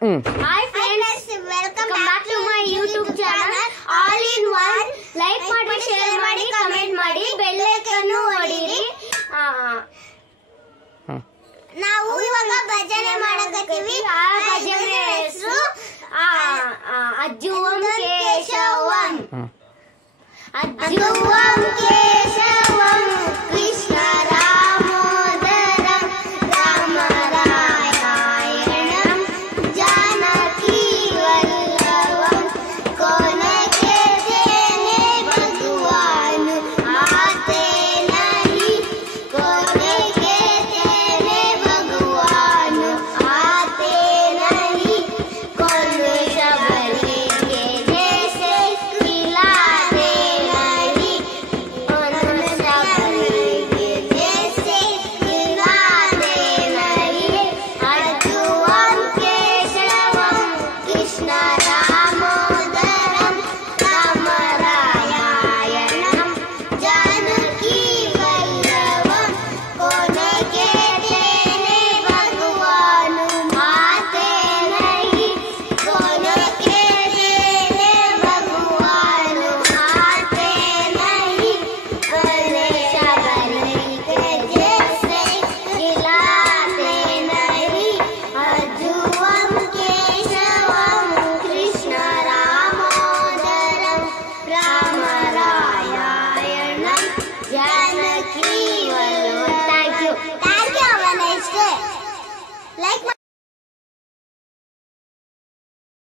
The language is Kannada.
Hi friends, welcome back to my YouTube channel All in One. Like ಮಾಡಿ, share ಮಾಡಿ, comment ಮಾಡಿ, bell icon ಹೊಡೀರಿ. ನಾವು ಇವಾಗ ಭಜನೆ ಮಾಡಕತ್ತೀವಿ. ಆ ಭಜನೆ ಹೆಸರು ಅಜ್ಜುವಂ ಕೇಶವಂ. ಅಜ್ಜುವಂ ಕೇಶವಂ